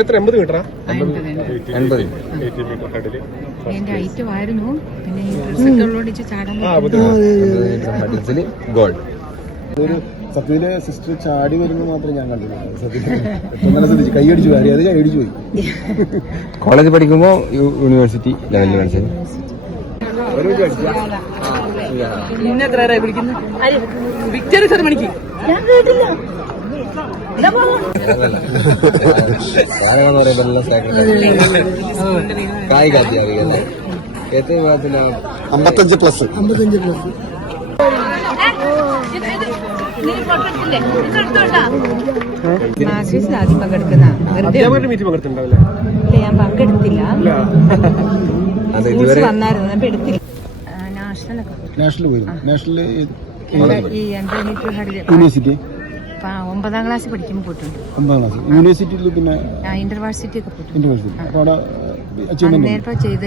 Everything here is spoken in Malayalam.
എത്ര 80 മീറ്ററാ? 80. എന്റെ ഹൈറ്റ് ആയിരുന്നു. പിന്നെ ഈ ഡ്രസ്സൊക്കെ ചാടാൻ ഗോൾഡ്. ഒരു സത്യത്തില് സിസ്റ്റർ ചാടി വരുന്നത് മാത്രമേ ഞാൻ കണ്ടില്ല. സത്യത്തിൽ കൈയടിച്ചു കയറി, അത് കൈയടിച്ചു പോയി. കോളേജ് പഠിക്കുമ്പോ യൂണിവേഴ്സിറ്റി ലെവലിൽ മനസ്സിലായി. കായ് കാത്തി അറിയാം. എത്ര 55+. ആദ്യം പങ്കെടുക്കുന്ന ഞാൻ പങ്കെടുത്തില്ല. വന്നായിരുന്നു, ഞാൻ എടുത്തില്ല. നാഷണൽ പോയി. നാഷണൽ ഈ 80 മീറ്റർ ഹഡിൽ യൂണിവേഴ്സിറ്റി 9ാം ക്ലാസ് പഠിക്കുമ്പോൾ പോയിട്ടുണ്ട്. 9ാം ക്ലാസ് യൂണിവേഴ്സിറ്റിയിൽ പിന്നെ ഇന്റർവേഴ്സിറ്റി ഒക്കെ പോയിട്ടുണ്ട്. യൂണിവേഴ്സിറ്റി നേരത്തെ ചെയ്ത്